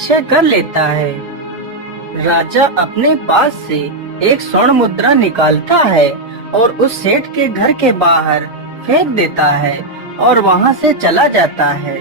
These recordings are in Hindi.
निश्चय कर लेता है। राजा अपने पास से एक स्वर्ण मुद्रा निकालता है और उस सेठ के घर के बाहर फेंक देता है और वहां से चला जाता है।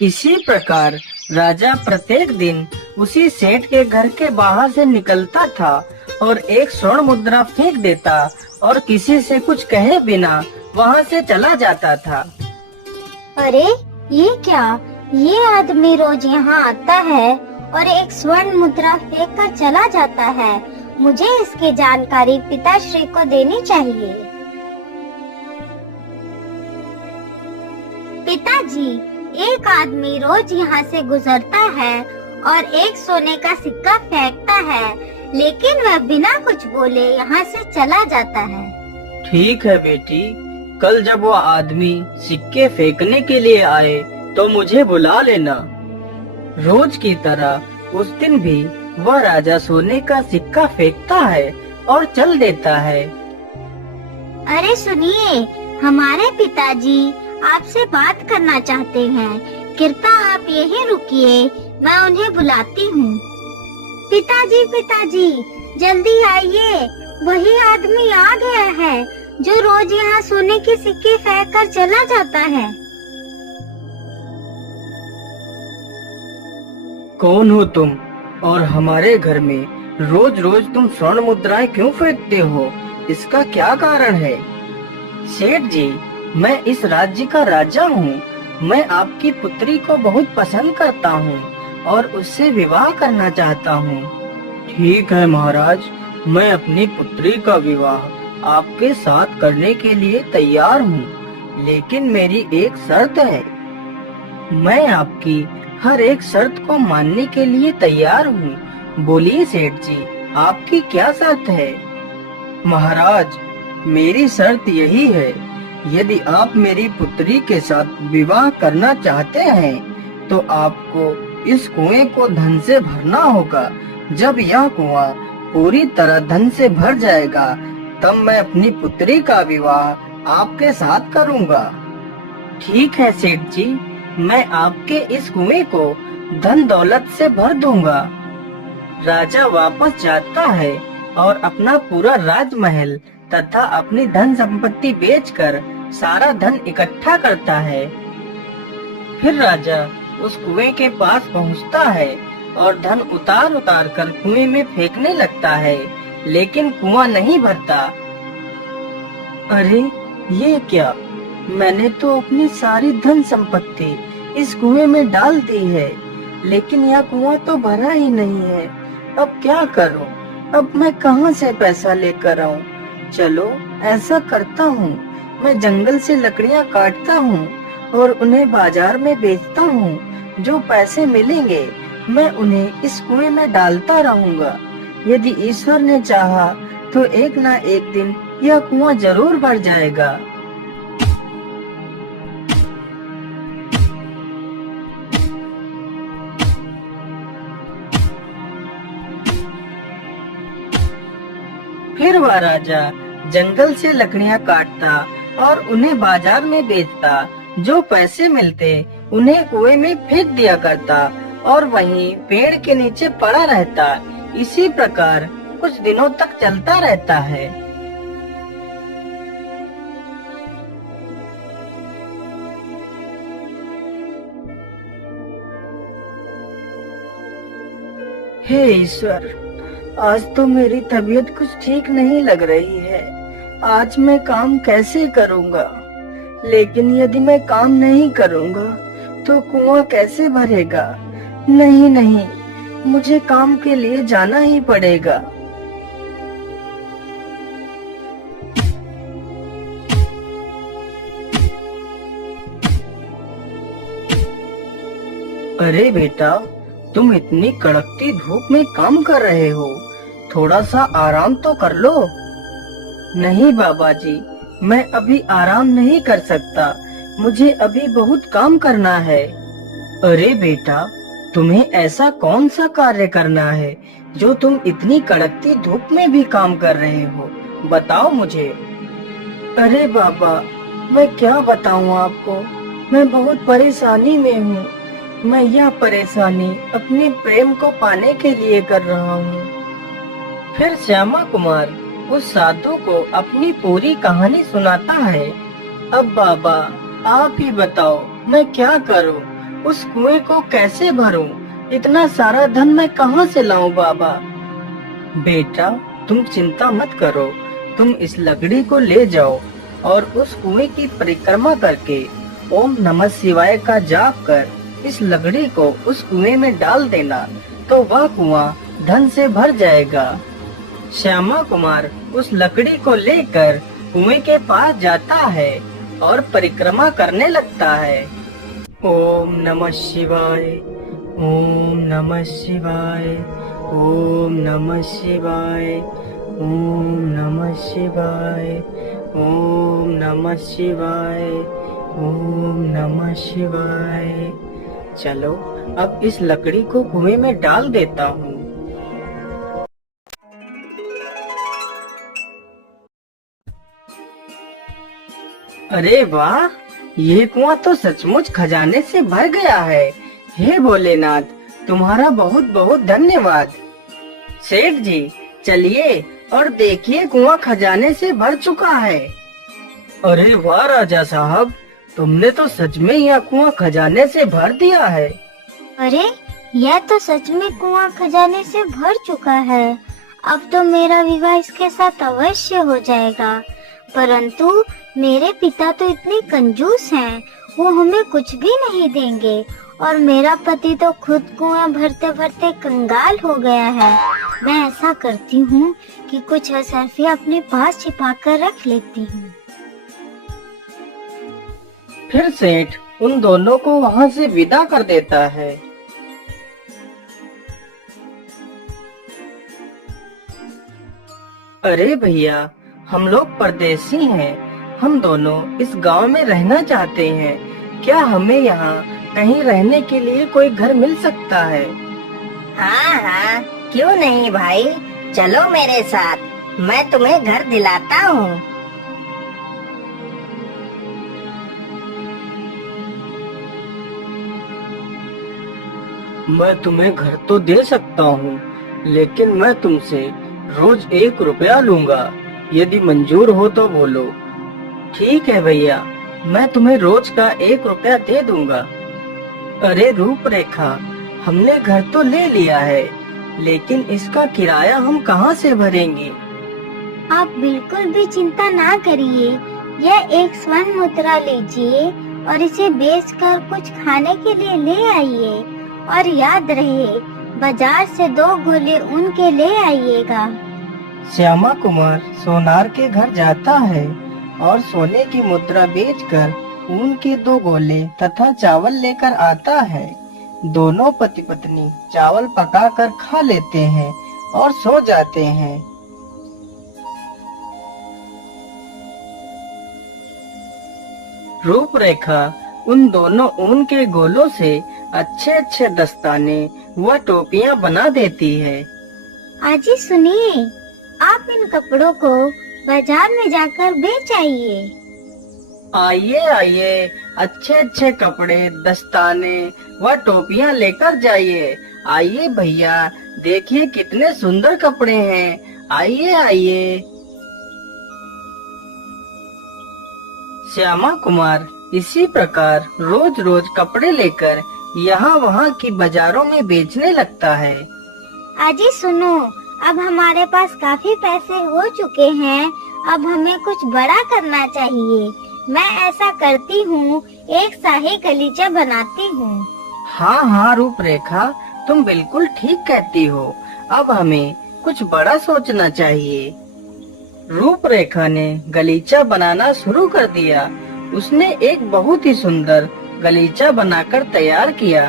इसी प्रकार राजा प्रत्येक दिन उसी सेठ के घर के बाहर से निकलता था और एक स्वर्ण मुद्रा फेंक देता और किसी से कुछ कहे बिना वहां से चला जाता था। अरे ये क्या, ये आदमी रोज यहाँ आता है और एक स्वर्ण मुद्रा फेंक कर चला जाता है। मुझे इसकी जानकारी पिताश्री को देनी चाहिए। पिताजी, एक आदमी रोज यहाँ से गुजरता है और एक सोने का सिक्का फेंकता है, लेकिन वह बिना कुछ बोले यहाँ से चला जाता है। ठीक है बेटी, कल जब वो आदमी सिक्के फेंकने के लिए आए तो मुझे बुला लेना। रोज की तरह उस दिन भी वह राजा सोने का सिक्का फेंकता है और चल देता है। अरे सुनिए, हमारे पिताजी आपसे बात करना चाहते हैं। कृपया आप यहीं रुकिए, मैं उन्हें बुलाती हूँ। पिताजी, पिताजी, जल्दी आइए, वही आदमी आ गया है जो रोज यहाँ सोने के सिक्के फेंक कर चला जाता है। कौन हो तुम और हमारे घर में रोज रोज तुम स्वर्ण मुद्राएं क्यों फेंकते हो? इसका क्या कारण है? सेठ जी, मैं इस राज्य का राजा हूँ। मैं आपकी पुत्री को बहुत पसंद करता हूँ और उससे विवाह करना चाहता हूँ। ठीक है महाराज, मैं अपनी पुत्री का विवाह आपके साथ करने के लिए तैयार हूँ, लेकिन मेरी एक शर्त है। मैं आपकी हर एक शर्त को मानने के लिए तैयार हूँ। बोलिए सेठ जी, आपकी क्या शर्त है? महाराज, मेरी शर्त यही है, यदि आप मेरी पुत्री के साथ विवाह करना चाहते हैं तो आपको इस कुएं को धन से भरना होगा। जब यह कुआं पूरी तरह धन से भर जाएगा तब मैं अपनी पुत्री का विवाह आपके साथ करूंगा। ठीक है सेठ जी, मैं आपके इस कुएं को धन दौलत से भर दूंगा। राजा वापस जाता है और अपना पूरा राजमहल तथा अपनी धन संपत्ति बेचकर सारा धन इकट्ठा करता है। फिर राजा उस कुएं के पास पहुंचता है और धन उतार उतार कर कुएं में फेंकने लगता है, लेकिन कुआं नहीं भरता। अरे ये क्या, मैंने तो अपनी सारी धन संपत्ति इस कुएं में डाल दी है, लेकिन यह कुआं तो भरा ही नहीं है। अब क्या करूं? अब मैं कहां से पैसा लेकर आऊं? चलो ऐसा करता हूं, मैं जंगल से लकड़ियां काटता हूं और उन्हें बाजार में बेचता हूं। जो पैसे मिलेंगे मैं उन्हें इस कुएं में डालता रहूंगा। यदि ईश्वर ने चाहा तो एक ना एक दिन यह कुआं जरूर भर जाएगा। फिर वह राजा जंगल से लकड़ियां काटता और उन्हें बाजार में बेचता। जो पैसे मिलते उन्हें कुएं में फेंक दिया करता और वहीं पेड़ के नीचे पड़ा रहता। इसी प्रकार कुछ दिनों तक चलता रहता है। हे ईश्वर, आज तो मेरी तबीयत कुछ ठीक नहीं लग रही है। आज मैं काम कैसे करूँगा? लेकिन यदि मैं काम नहीं करूँगा तो कुआं कैसे भरेगा? नहीं नहीं, मुझे काम के लिए जाना ही पड़ेगा। अरे बेटा, तुम इतनी कड़कती धूप में काम कर रहे हो, थोड़ा सा आराम तो कर लो। नहीं बाबा जी, मैं अभी आराम नहीं कर सकता, मुझे अभी बहुत काम करना है। अरे बेटा, तुम्हें ऐसा कौन सा कार्य करना है जो तुम इतनी कड़कती धूप में भी काम कर रहे हो? बताओ मुझे। अरे बाबा, मैं क्या बताऊं आपको, मैं बहुत परेशानी में हूँ। मैं यह परेशानी अपने प्रेम को पाने के लिए कर रहा हूँ। फिर श्यामा कुमार उस साधु को अपनी पूरी कहानी सुनाता है। अब बाबा, आप ही बताओ, मैं क्या करूं? उस कुएं को कैसे भरूं? इतना सारा धन मैं कहां से लाऊं बाबा? बेटा, तुम चिंता मत करो। तुम इस लकड़ी को ले जाओ और उस कुएं की परिक्रमा करके ओम नमः शिवाय का जाप कर इस लकड़ी को उस कुएं में डाल देना, तो वह कुआं धन से भर जाएगा। श्यामा कुमार उस लकड़ी को लेकर कुएं के पास जाता है और परिक्रमा करने लगता है। ओम नमः शिवाय, ओम नमः शिवाय, ओम नमः शिवाय, ओम नमः शिवाय, ओम नमः शिवाय, ओम नमः शिवाय। चलो, अब इस लकड़ी को कुएं में डाल देता हूँ। अरे वाह, ये कुआं तो सचमुच खजाने से भर गया है। हे भोलेनाथ, तुम्हारा बहुत बहुत धन्यवाद। सेठ जी, चलिए और देखिए, कुआं खजाने से भर चुका है। अरे वाह राजा साहब, तुमने तो सच में यह कुआं खजाने से भर दिया है। अरे, यह तो सच में कुआं खजाने से भर चुका है। अब तो मेरा विवाह इसके साथ अवश्य हो जाएगा। परंतु मेरे पिता तो इतने कंजूस हैं, वो हमें कुछ भी नहीं देंगे और मेरा पति तो खुद कुआं भरते भरते कंगाल हो गया है। मैं ऐसा करती हूँ कि कुछ असरफियाँ अपने पास छिपा कर रख लेती हूँ। फिर सेठ उन दोनों को वहाँ से विदा कर देता है। अरे भैया, हम लोग परदेसी हैं। हम दोनों इस गांव में रहना चाहते हैं। क्या हमें यहाँ कहीं रहने के लिए कोई घर मिल सकता है? हाँ हाँ, क्यों नहीं भाई, चलो मेरे साथ, मैं तुम्हें घर दिलाता हूँ। मैं तुम्हें घर तो दे सकता हूँ, लेकिन मैं तुमसे रोज 1 रुपया लूंगा। यदि मंजूर हो तो बोलो। ठीक है भैया, मैं तुम्हें रोज का 1 रुपया दे दूंगा। अरे रूपरेखा, हमने घर तो ले लिया है, लेकिन इसका किराया हम कहाँ से भरेंगे? आप बिल्कुल भी चिंता ना करिए। यह 1 स्वर्ण मुद्रा लीजिए और इसे बेचकर कुछ खाने के लिए ले आइए। और याद रहे, बाजार से 2 गोले ऊन के ले आइएगा। श्यामा कुमार सोनार के घर जाता है और सोने की मुद्रा बेचकर ऊन के 2 गोले तथा चावल लेकर आता है। दोनों पति पत्नी चावल पकाकर खा लेते हैं और सो जाते हैं। रूपरेखा उन दोनों ऊन के गोलों से अच्छे अच्छे दस्ताने व टोपियां बना देती है। आजी सुनिए, आप इन कपड़ों को बाजार में जाकर बेच आइए। आइए आइए, अच्छे अच्छे कपड़े, दस्ताने व टोपियां लेकर जाइए। आइए भैया, देखिए कितने सुंदर कपड़े हैं। आइए आइए। श्यामा कुमार इसी प्रकार रोज रोज कपड़े लेकर यहाँ वहाँ की बाजारों में बेचने लगता है। आजी सुनो, अब हमारे पास काफी पैसे हो चुके हैं। अब हमें कुछ बड़ा करना चाहिए। मैं ऐसा करती हूँ, एक शाही गलीचा बनाती हूँ। हाँ हाँ रूपरेखा, तुम बिल्कुल ठीक कहती हो। अब हमें कुछ बड़ा सोचना चाहिए। रूपरेखा ने गलीचा बनाना शुरू कर दिया। उसने एक बहुत ही सुंदर गलीचा बनाकर तैयार किया।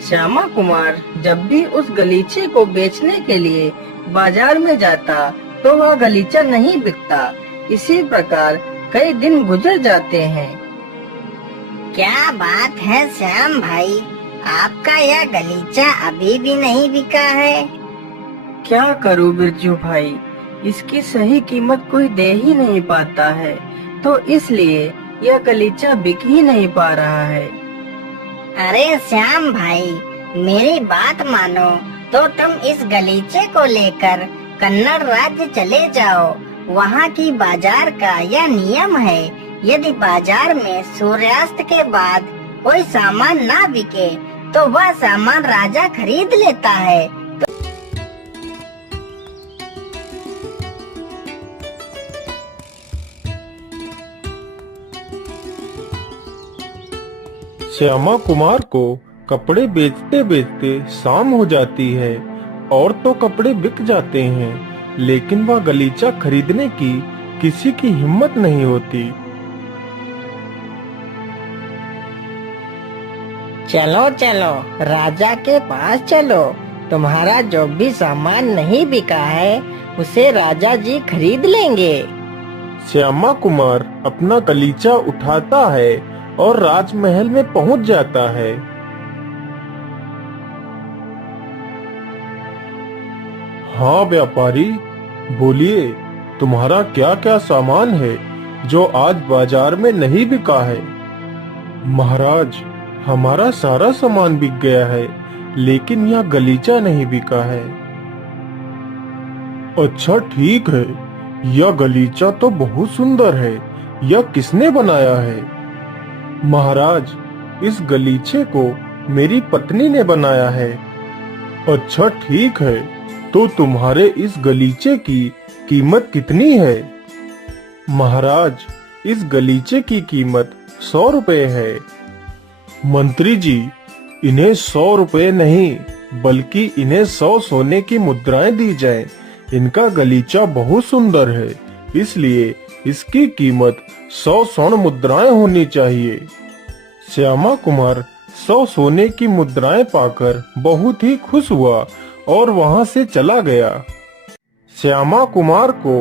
श्यामा कुमार जब भी उस गलीचे को बेचने के लिए बाजार में जाता तो वह गलीचा नहीं बिकता। इसी प्रकार कई दिन गुजर जाते हैं। क्या बात है श्याम भाई, आपका यह गलीचा अभी भी नहीं बिका है? क्या करूं बिरजू भाई, इसकी सही कीमत कोई दे ही नहीं पाता है। तो इसलिए यह गलीचा बिक ही नहीं पा रहा है। अरे श्याम भाई, मेरी बात मानो तो तुम इस गलीचे को लेकर कन्नड़ राज्य चले जाओ। वहाँ की बाजार का यह नियम है, यदि बाजार में सूर्यास्त के बाद कोई सामान ना बिके तो वह सामान राजा खरीद लेता है। श्यामा कुमार को कपड़े बेचते बेचते शाम हो जाती है और तो कपड़े बिक जाते हैं, लेकिन वह गलीचा खरीदने की किसी की हिम्मत नहीं होती। चलो चलो राजा के पास चलो, तुम्हारा जो भी सामान नहीं बिका है उसे राजा जी खरीद लेंगे। श्यामा कुमार अपना गलीचा उठाता है और राजमहल में पहुंच जाता है। हाँ व्यापारी, बोलिए, तुम्हारा क्या क्या सामान है जो आज बाजार में नहीं बिका है? महाराज, हमारा सारा सामान बिक गया है, लेकिन यह गलीचा नहीं बिका है। अच्छा ठीक है, यह गलीचा तो बहुत सुंदर है, यह किसने बनाया है? महाराज, इस गलीचे को मेरी पत्नी ने बनाया है। अच्छा ठीक है, तो तुम्हारे इस गलीचे की कीमत कितनी है? महाराज, इस गलीचे की कीमत 100 रुपए है। मंत्री जी, इन्हें 100 रुपए नहीं बल्कि इन्हें 100 सोने की मुद्राएं दी जाएं। इनका गलीचा बहुत सुंदर है, इसलिए इसकी कीमत 100 स्वर्ण मुद्राएं होनी चाहिए। श्यामा कुमार 100 सोने की मुद्राएं पाकर बहुत ही खुश हुआ और वहां से चला गया। श्यामा कुमार को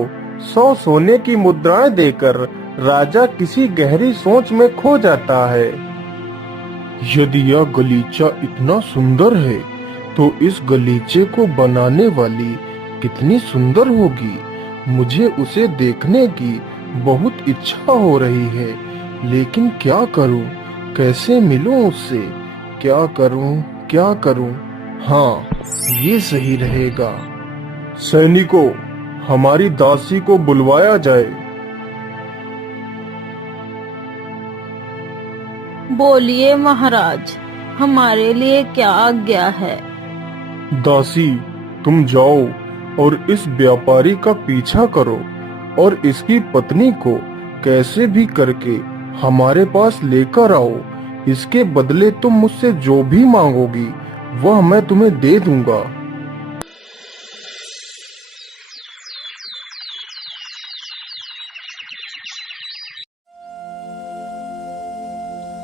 100 सोने की मुद्राएं देकर राजा किसी गहरी सोच में खो जाता है। यदि यह गलीचा इतना सुंदर है तो इस गलीचे को बनाने वाली कितनी सुंदर होगी। मुझे उसे देखने की बहुत इच्छा हो रही है, लेकिन क्या करूं, कैसे मिलूं उससे, क्या करूं? हाँ, ये सही रहेगा। सैनिकों, हमारी दासी को बुलवाया जाए। बोलिए महाराज, हमारे लिए क्या आज्ञा है? दासी, तुम जाओ और इस व्यापारी का पीछा करो और इसकी पत्नी को कैसे भी करके हमारे पास लेकर आओ। इसके बदले तुम मुझसे जो भी मांगोगी वह मैं तुम्हें दे दूंगा।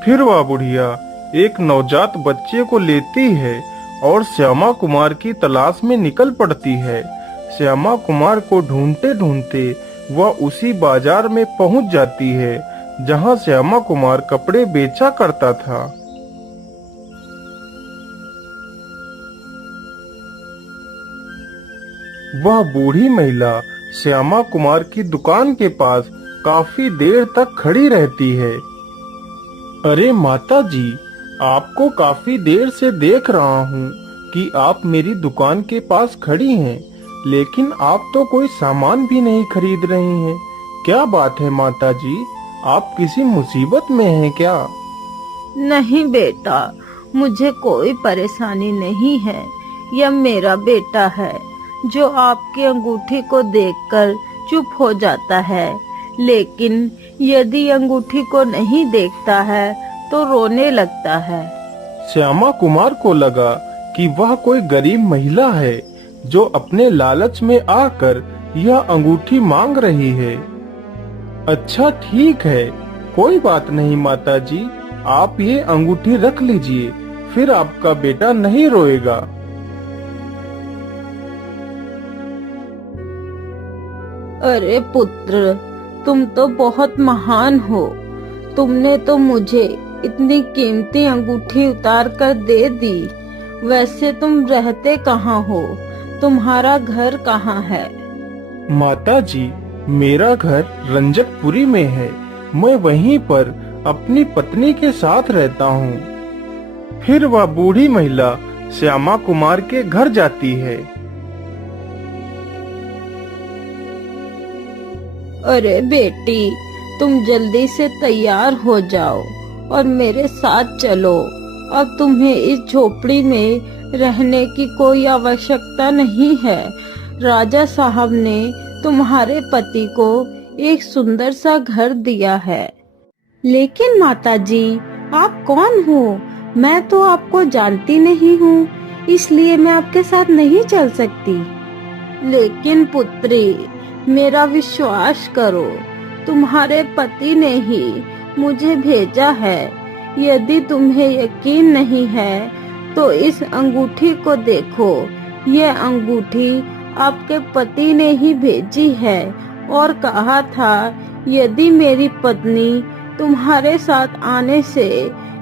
फिर वह बुढ़िया एक नवजात बच्चे को लेती है और श्यामा कुमार की तलाश में निकल पड़ती है। श्यामा कुमार को ढूंढते ढूंढते वह उसी बाजार में पहुंच जाती है जहां श्यामा कुमार कपड़े बेचा करता था। वह बूढ़ी महिला श्यामा कुमार की दुकान के पास काफी देर तक खड़ी रहती है। अरे माता जी, आपको काफी देर से देख रहा हूँ कि आप मेरी दुकान के पास खड़ी हैं, लेकिन आप तो कोई सामान भी नहीं खरीद रही हैं। क्या बात है माता जी, आप किसी मुसीबत में हैं क्या? नहीं बेटा, मुझे कोई परेशानी नहीं है। यह मेरा बेटा है जो आपकी अंगूठी को देखकर चुप हो जाता है, लेकिन यदि अंगूठी को नहीं देखता है तो रोने लगता है। श्यामा कुमार को लगा कि वह कोई गरीब महिला है जो अपने लालच में आकर यह अंगूठी मांग रही है। अच्छा ठीक है, कोई बात नहीं माता जी, आप ये अंगूठी रख लीजिए, फिर आपका बेटा नहीं रोएगा। अरे पुत्र, तुम तो बहुत महान हो। तुमने तो मुझे इतनी कीमती अंगूठी उतार कर दे दी। वैसे तुम रहते कहाँ हो? तुम्हारा घर कहाँ है? माता जी, मेरा घर रंजकपुरी में है। मैं वहीं पर अपनी पत्नी के साथ रहता हूँ। फिर वह बूढ़ी महिला श्यामा कुमार के घर जाती है। अरे बेटी, तुम जल्दी से तैयार हो जाओ और मेरे साथ चलो। अब तुम्हें इस झोपड़ी में रहने की कोई आवश्यकता नहीं है। राजा साहब ने तुम्हारे पति को एक सुंदर सा घर दिया है। लेकिन माताजी, आप कौन हो? मैं तो आपको जानती नहीं हूँ, इसलिए मैं आपके साथ नहीं चल सकती। लेकिन पुत्री, मेरा विश्वास करो, तुम्हारे पति ने ही मुझे भेजा है। यदि तुम्हें यकीन नहीं है तो इस अंगूठी को देखो। यह अंगूठी आपके पति ने ही भेजी है और कहा था यदि मेरी पत्नी तुम्हारे साथ आने से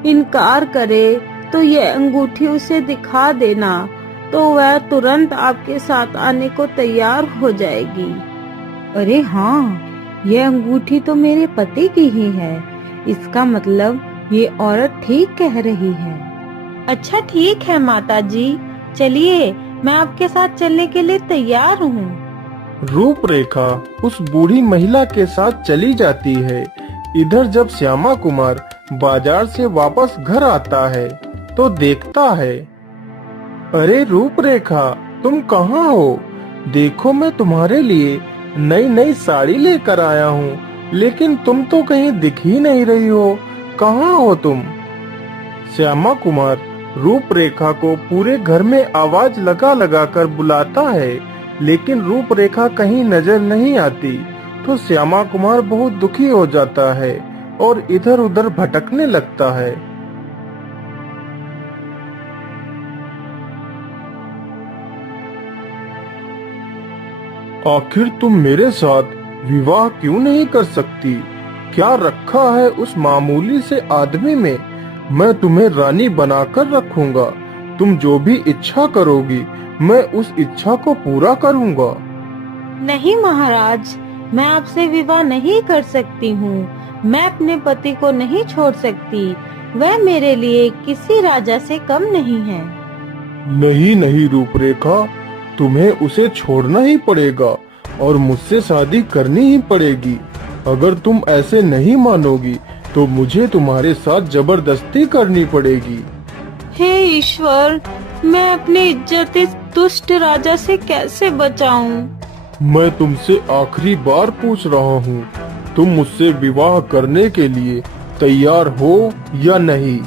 इनकार करे तो यह अंगूठी उसे दिखा देना, तो वह तुरंत आपके साथ आने को तैयार हो जाएगी। अरे हाँ, यह अंगूठी तो मेरे पति की ही है। इसका मतलब ये औरत ठीक कह रही है। अच्छा ठीक है माताजी, चलिए, मैं आपके साथ चलने के लिए तैयार हूँ। रूपरेखा उस बूढ़ी महिला के साथ चली जाती है। इधर जब श्यामा कुमार बाजार से वापस घर आता है तो देखता है, अरे रूपरेखा, तुम कहाँ हो? देखो, मैं तुम्हारे लिए नई नई साड़ी लेकर आया हूँ, लेकिन तुम तो कहीं दिख ही नहीं रही हो। कहाँ हो तुम? श्यामा कुमार रूपरेखा को पूरे घर में आवाज लगा लगा कर बुलाता है, लेकिन रूपरेखा कहीं नजर नहीं आती। तो श्यामा कुमार बहुत दुखी हो जाता है और इधर उधर भटकने लगता है। आखिर तुम मेरे साथ विवाह क्यों नहीं कर सकती? क्या रखा है उस मामूली से आदमी में? मैं तुम्हें रानी बनाकर रखूंगा। तुम जो भी इच्छा करोगी, मैं उस इच्छा को पूरा करूंगा। नहीं महाराज, मैं आपसे विवाह नहीं कर सकती हूँ। मैं अपने पति को नहीं छोड़ सकती। वह मेरे लिए किसी राजा से कम नहीं है। नहीं नहीं रूपरेखा, तुम्हें उसे छोड़ना ही पड़ेगा और मुझसे शादी करनी ही पड़ेगी। अगर तुम ऐसे नहीं मानोगी तो मुझे तुम्हारे साथ जबरदस्ती करनी पड़ेगी। हे ईश्वर, मैं अपनी इज्जत इस दुष्ट राजा से कैसे बचाऊं? मैं तुमसे आखिरी बार पूछ रहा हूँ, तुम मुझसे विवाह करने के लिए तैयार हो या नहीं?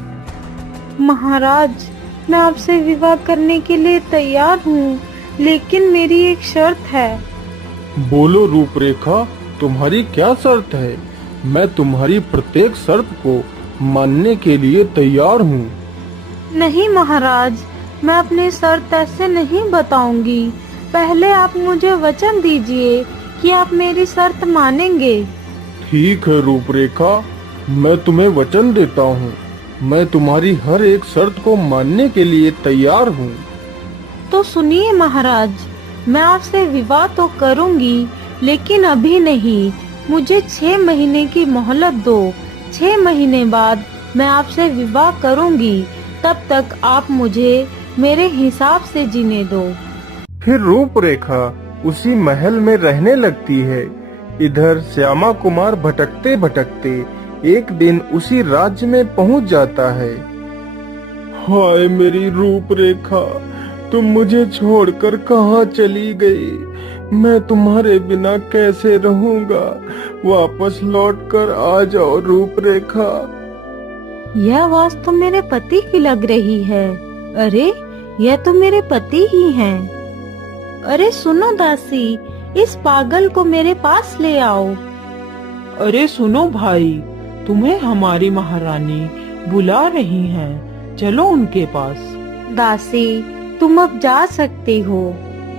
महाराज, मैं आपसे विवाह करने के लिए तैयार हूँ, लेकिन मेरी एक शर्त है। बोलो रूपरेखा, तुम्हारी क्या शर्त है? मैं तुम्हारी प्रत्येक शर्त को मानने के लिए तैयार हूँ। नहीं महाराज, मैं अपनी शर्त ऐसे नहीं बताऊंगी। पहले आप मुझे वचन दीजिए कि आप मेरी शर्त मानेंगे। ठीक है रूपरेखा, मैं तुम्हें वचन देता हूँ। मैं तुम्हारी हर एक शर्त को मानने के लिए तैयार हूँ। तो सुनिए महाराज, मैं आपसे विवाह तो करूंगी, लेकिन अभी नहीं। मुझे 6 महीने की मोहलत दो। 6 महीने बाद मैं आपसे विवाह करूंगी। तब तक आप मुझे मेरे हिसाब से जीने दो। फिर रूपरेखा उसी महल में रहने लगती है। इधर श्यामा कुमार भटकते भटकते एक दिन उसी राज्य में पहुंच जाता है। हाय मेरी रूपरेखा, तुम मुझे छोड़कर कहाँ चली गई? मैं तुम्हारे बिना कैसे रहूंगा? वापस लौटकर आ जाओ रूपरेखा। यह आवाज तो मेरे पति की लग रही है। अरे, यह तो मेरे पति ही हैं। अरे सुनो दासी, इस पागल को मेरे पास ले आओ। अरे सुनो भाई, तुम्हें हमारी महारानी बुला रही हैं, चलो उनके पास। दासी, तुम अब जा सकती हो।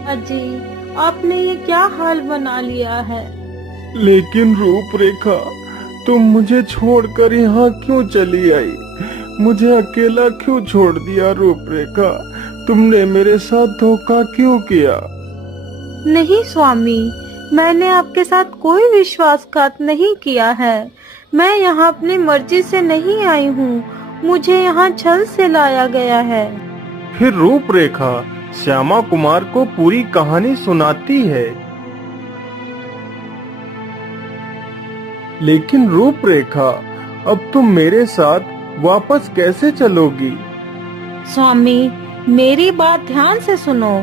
अजी, आपने ये क्या हाल बना लिया है? लेकिन रूपरेखा, तुम मुझे छोड़कर यहाँ क्यों चली आई? मुझे अकेला क्यों छोड़ दिया रूपरेखा? तुमने मेरे साथ धोखा क्यों किया? नहीं स्वामी, मैंने आपके साथ कोई विश्वासघात नहीं किया है। मैं यहाँ अपनी मर्जी से नहीं आई हूँ, मुझे यहाँ छल से लाया गया है। फिर रूपरेखा श्यामा कुमार को पूरी कहानी सुनाती है। लेकिन रूपरेखा, अब तुम मेरे साथ वापस कैसे चलोगी? स्वामी, मेरी बात ध्यान से सुनो।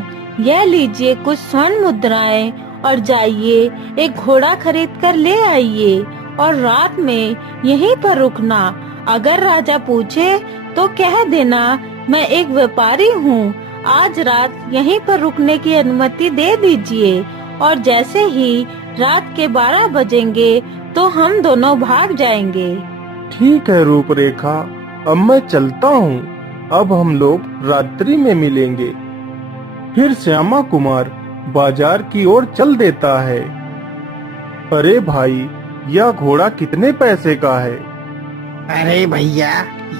यह लीजिए कुछ स्वर्ण मुद्राएं और जाइए एक घोड़ा खरीद कर ले आइए और रात में यहीं पर रुकना। अगर राजा पूछे तो कह देना मैं एक व्यापारी हूँ, आज रात यहीं पर रुकने की अनुमति दे दीजिए और जैसे ही रात के 12 बजेंगे तो हम दोनों भाग जाएंगे। ठीक है रूपरेखा, अब मैं चलता हूँ। अब हम लोग रात्रि में मिलेंगे। फिर श्यामा कुमार बाजार की ओर चल देता है। अरे भाई, यह घोड़ा कितने पैसे का है? अरे भैया,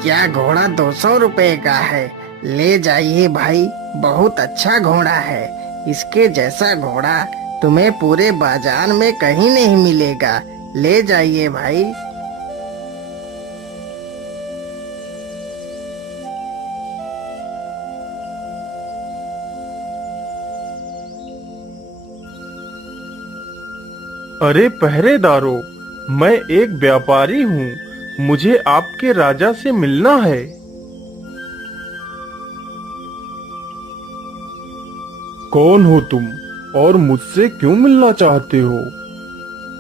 यह घोड़ा 200 रुपए का है। ले जाइए भाई, बहुत अच्छा घोड़ा है। इसके जैसा घोड़ा तुम्हें पूरे बाजार में कहीं नहीं मिलेगा। ले जाइए भाई। अरे पहरेदारों, मैं एक व्यापारी हूँ, मुझे आपके राजा से मिलना है। कौन हो तुम और मुझसे क्यों मिलना चाहते हो?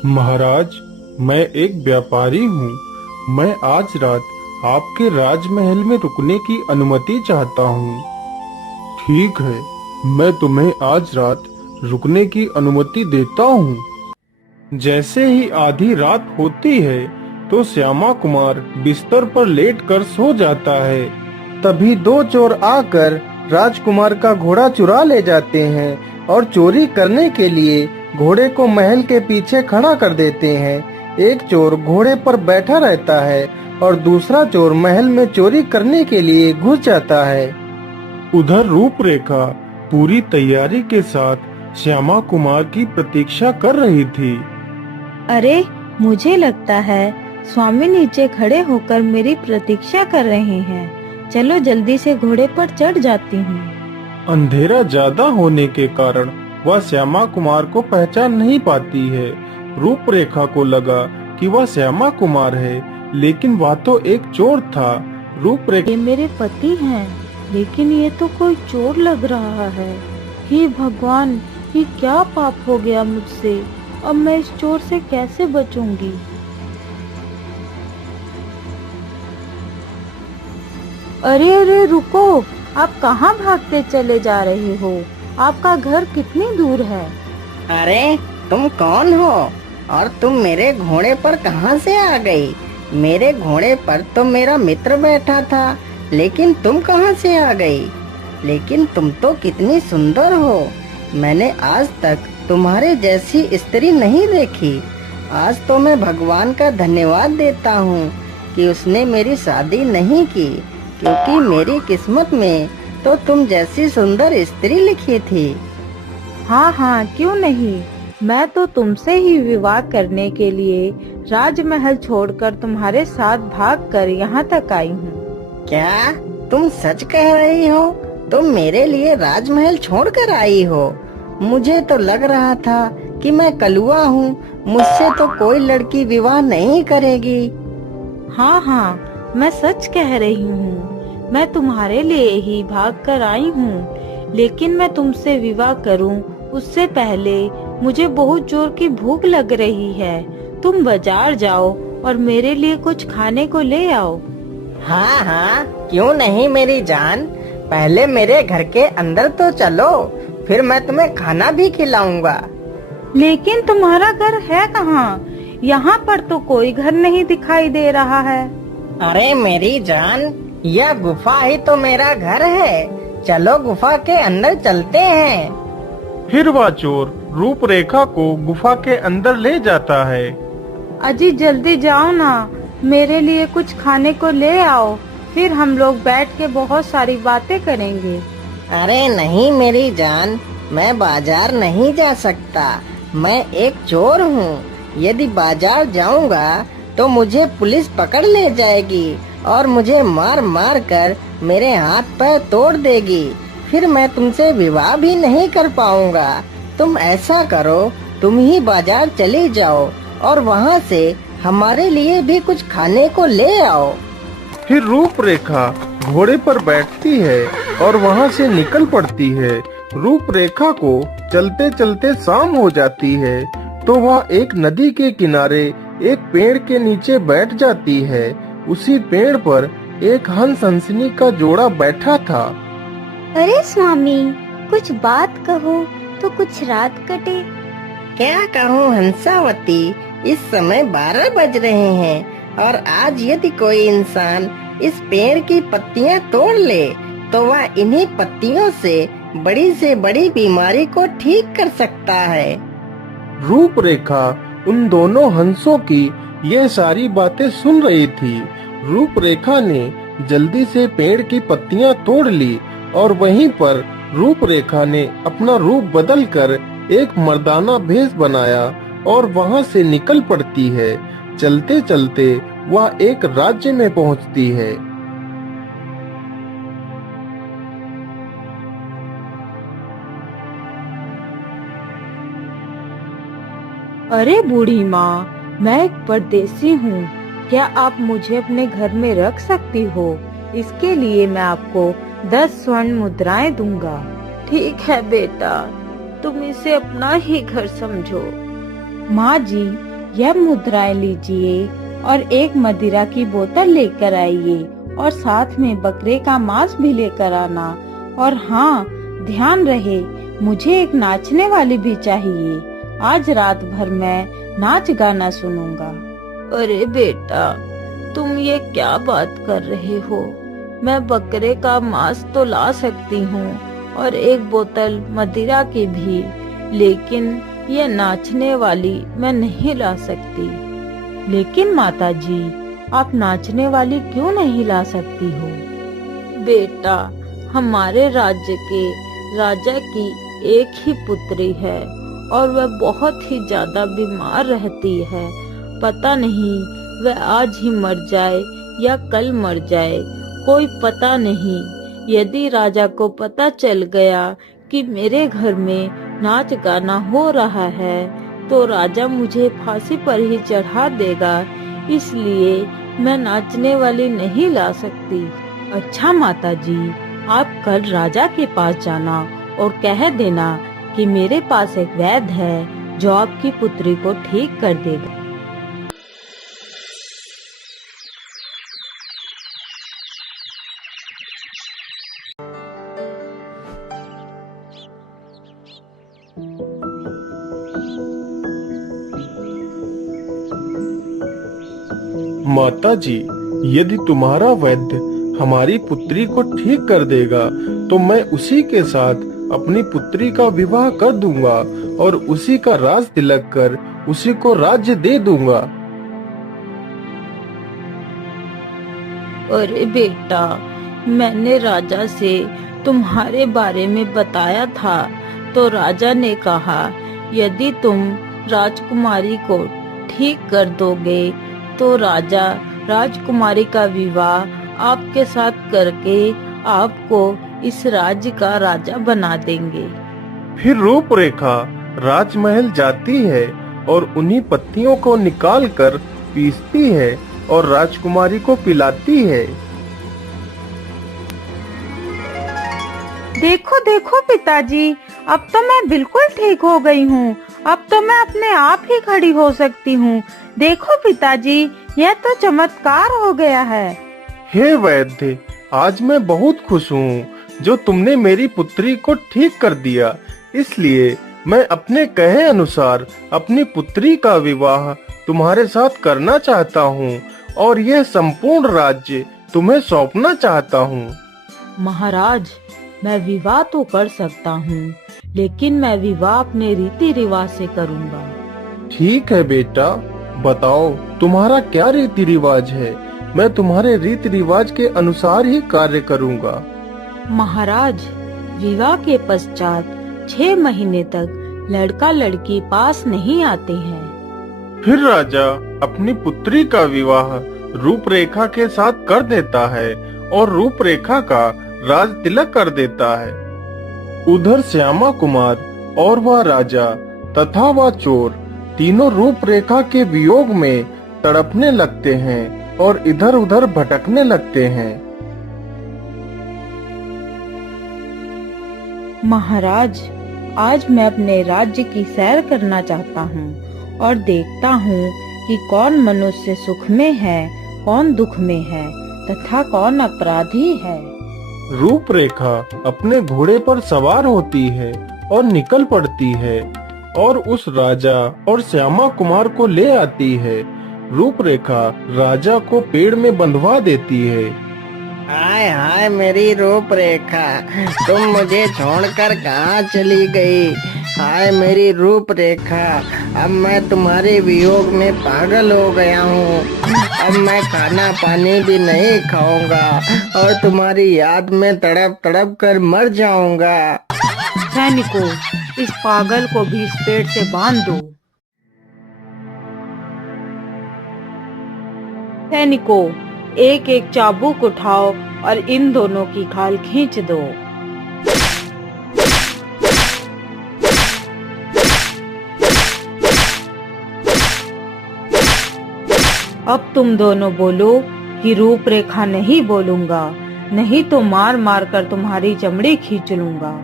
महाराज, मैं एक व्यापारी हूँ। मैं आज रात आपके राजमहल में रुकने की अनुमति चाहता हूँ। ठीक है, मैं तुम्हें आज रात रुकने की अनुमति देता हूँ। जैसे ही आधी रात होती है तो श्यामा कुमार बिस्तर पर लेटकर सो जाता है। तभी 2 चोर आकर राजकुमार का घोड़ा चुरा ले जाते हैं और चोरी करने के लिए घोड़े को महल के पीछे खड़ा कर देते हैं। एक चोर घोड़े पर बैठा रहता है और दूसरा चोर महल में चोरी करने के लिए घुस जाता है। उधर रूपरेखा पूरी तैयारी के साथ श्यामा कुमार की प्रतीक्षा कर रही थी। अरे, मुझे लगता है स्वामी नीचे खड़े होकर मेरी प्रतीक्षा कर रहे हैं। चलो जल्दी से घोड़े पर चढ़ जाती हूँ। अंधेरा ज्यादा होने के कारण वह श्यामा कुमार को पहचान नहीं पाती है। रूपरेखा को लगा कि वह श्यामा कुमार है, लेकिन वह तो एक चोर था। रूपरेखा, ये मेरे पति हैं, लेकिन ये तो कोई चोर लग रहा है। हे भगवान, ये क्या पाप हो गया मुझसे? अब मैं इस चोर से कैसे बचूंगी? अरे अरे रुको, आप कहाँ भागते चले जा रहे हो? आपका घर कितनी दूर है? अरे, तुम कौन हो और तुम मेरे घोड़े पर कहाँ से आ गई? मेरे घोड़े पर तो मेरा मित्र बैठा था, लेकिन तुम कहाँ से आ गई? लेकिन तुम तो कितनी सुंदर हो। मैंने आज तक तुम्हारे जैसी स्त्री नहीं देखी। आज तो मैं भगवान का धन्यवाद देता हूँ कि उसने मेरी शादी नहीं की, क्योंकि मेरी किस्मत में तो तुम जैसी सुंदर स्त्री लिखी थी। हाँ हाँ, क्यों नहीं। मैं तो तुमसे ही विवाह करने के लिए राजमहल छोड़कर तुम्हारे साथ भागकर यहाँ तक आई हूँ। क्या तुम सच कह रही हो? तुम मेरे लिए राजमहल छोड़कर आई हो? मुझे तो लग रहा था कि मैं कलुआ हूँ, मुझसे तो कोई लड़की विवाह नहीं करेगी। हाँ हाँ, मैं सच कह रही हूँ। मैं तुम्हारे लिए ही भाग कर आई हूँ, लेकिन मैं तुमसे विवाह करूँ उससे पहले मुझे बहुत जोर की भूख लग रही है। तुम बाजार जाओ और मेरे लिए कुछ खाने को ले आओ। हाँ हाँ, क्यों नहीं मेरी जान। पहले मेरे घर के अंदर तो चलो, फिर मैं तुम्हें खाना भी खिलाऊंगा। लेकिन तुम्हारा घर है कहाँ? यहाँ पर तो कोई घर नहीं दिखाई दे रहा है। अरे मेरी जान, यह गुफा ही तो मेरा घर है। चलो गुफा के अंदर चलते हैं। फिर वह चोर रूपरेखा को गुफा के अंदर ले जाता है। अजी जल्दी जाओ ना, मेरे लिए कुछ खाने को ले आओ, फिर हम लोग बैठ के बहुत सारी बातें करेंगे। अरे नहीं मेरी जान, मैं बाजार नहीं जा सकता। मैं एक चोर हूँ। यदि बाजार जाऊँगा तो मुझे पुलिस पकड़ ले जाएगी और मुझे मार मार कर मेरे हाथ पैर तोड़ देगी। फिर मैं तुमसे विवाह भी नहीं कर पाऊंगा। तुम ऐसा करो, तुम ही बाजार चली जाओ और वहाँ से हमारे लिए भी कुछ खाने को ले आओ। फिर रूपरेखा घोड़े पर बैठती है और वहाँ से निकल पड़ती है। रूपरेखा को चलते चलते शाम हो जाती है तो वह एक नदी के किनारे एक पेड़ के नीचे बैठ जाती है। उसी पेड़ पर एक हंस हंसनी का जोड़ा बैठा था। अरे स्वामी, कुछ बात कहो तो कुछ रात कटे। क्या कहूँ हंसावती, इस समय 12 बज रहे हैं और आज यदि कोई इंसान इस पेड़ की पत्तियाँ तोड़ ले तो वह इन्हीं पत्तियों से बड़ी बीमारी को ठीक कर सकता है। रूपरेखा उन दोनों हंसों की ये सारी बातें सुन रही थी। रूपरेखा ने जल्दी से पेड़ की पत्तियां तोड़ ली और वहीं पर रूपरेखा ने अपना रूप बदलकर एक मर्दाना भेष बनाया और वहां से निकल पड़ती है। चलते चलते वह एक राज्य में पहुंचती है। अरे बूढ़ी माँ, मैं एक परदेसी हूँ। क्या आप मुझे अपने घर में रख सकती हो? इसके लिए मैं आपको 10 स्वर्ण मुद्राएं दूंगा। ठीक है बेटा, तुम इसे अपना ही घर समझो। माँ जी, यह मुद्राएं लीजिए और एक मदिरा की बोतल लेकर आइए और साथ में बकरे का मांस भी लेकर आना। और हाँ, ध्यान रहे, मुझे एक नाचने वाली भी चाहिए। आज रात भर मैं नाच गाना सुनूंगा। अरे बेटा, तुम ये क्या बात कर रहे हो? मैं बकरे का मांस तो ला सकती हूँ और एक बोतल मदिरा की भी, लेकिन ये नाचने वाली मैं नहीं ला सकती। लेकिन माताजी, आप नाचने वाली क्यों नहीं ला सकती हो? बेटा, हमारे राज्य के राजा की एक ही पुत्री है और वह बहुत ही ज्यादा बीमार रहती है। पता नहीं वह आज ही मर जाए या कल मर जाए, कोई पता नहीं। यदि राजा को पता चल गया कि मेरे घर में नाच गाना हो रहा है तो राजा मुझे फांसी पर ही चढ़ा देगा। इसलिए मैं नाचने वाली नहीं ला सकती। अच्छा माताजी, आप कल राजा के पास जाना और कह देना कि मेरे पास एक वैद्य है जो आपकी पुत्री को ठीक कर देगा। माताजी, यदि तुम्हारा वैद्य हमारी पुत्री को ठीक कर देगा तो मैं उसी के साथ अपनी पुत्री का विवाह कर दूंगा और उसी का राज तिलक कर उसी को राज्य दे दूंगा। अरे बेटा, मैंने राजा से तुम्हारे बारे में बताया था तो राजा ने कहा यदि तुम राजकुमारी को ठीक कर दोगे तो राजा राजकुमारी का विवाह आपके साथ करके आपको इस राज्य का राजा बना देंगे। फिर रूपरेखा राजमहल जाती है और उन्हीं पत्तियों को निकालकर पीसती है और राजकुमारी को पिलाती है। देखो देखो पिताजी, अब तो मैं बिल्कुल ठीक हो गई हूँ। अब तो मैं अपने आप ही खड़ी हो सकती हूँ। देखो पिताजी, यह तो चमत्कार हो गया है। हे वैद्य, आज मैं बहुत खुश हूँ जो तुमने मेरी पुत्री को ठीक कर दिया। इसलिए मैं अपने कहे अनुसार अपनी पुत्री का विवाह तुम्हारे साथ करना चाहता हूँ और यह संपूर्ण राज्य तुम्हें सौंपना चाहता हूँ। महाराज, मैं विवाह तो कर सकता हूँ, लेकिन मैं विवाह अपने रीति रिवाज से करूँगा। ठीक है बेटा, बताओ तुम्हारा क्या रीति रिवाज है। मैं तुम्हारे रीति रिवाज के अनुसार ही कार्य करूँगा। महाराज, विवाह के पश्चात 6 महीने तक लड़का लड़की पास नहीं आते हैं। फिर राजा अपनी पुत्री का विवाह रूपरेखा के साथ कर देता है और रूपरेखा का राज तिलक कर देता है। उधर श्यामा कुमार और वह राजा तथा वह चोर तीनों रूपरेखा के वियोग में तड़पने लगते हैं और इधर उधर भटकने लगते हैं। महाराज, आज मैं अपने राज्य की सैर करना चाहता हूँ और देखता हूँ कि कौन मनुष्य सुख में है, कौन दुख में है तथा कौन अपराधी है। रूपरेखा अपने घोड़े पर सवार होती है और निकल पड़ती है और उस राजा और श्यामा कुमार को ले आती है। रूपरेखा राजा को पेड़ में बंधवा देती है। हाय हाय मेरी रूपरेखा, तुम मुझे छोड़कर कहाँ चली गई? हाय मेरी रूपरेखा, अब मैं तुम्हारे वियोग में पागल हो गया हूँ। अब मैं खाना पानी भी नहीं खाऊंगा और तुम्हारी याद में तड़प तड़प कर मर जाऊंगा। सैनिकों, इस पागल को भी इस पेड़ से बांध दो। सैनिकों, एक एक चाबुक उठाओ और इन दोनों की खाल खींच दो। अब तुम दोनों बोलो कि रूपरेखा नहीं बोलूंगा, नहीं तो मार मार कर तुम्हारी चमड़ी खींच लूंगा।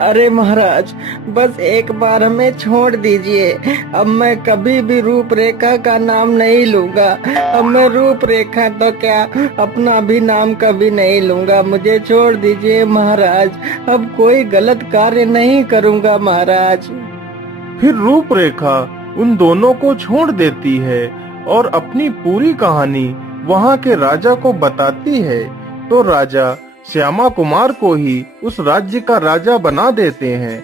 अरे महाराज, बस एक बार हमें छोड़ दीजिए। अब मैं कभी भी रूपरेखा का नाम नहीं लूंगा। अब मैं रूपरेखा तो क्या, अपना भी नाम कभी नहीं लूंगा। मुझे छोड़ दीजिए महाराज, अब कोई गलत कार्य नहीं करूंगा महाराज। फिर रूपरेखा उन दोनों को छोड़ देती है और अपनी पूरी कहानी वहाँ के राजा को बताती है। तो राजा श्यामा कुमार को ही उस राज्य का राजा बना देते हैं।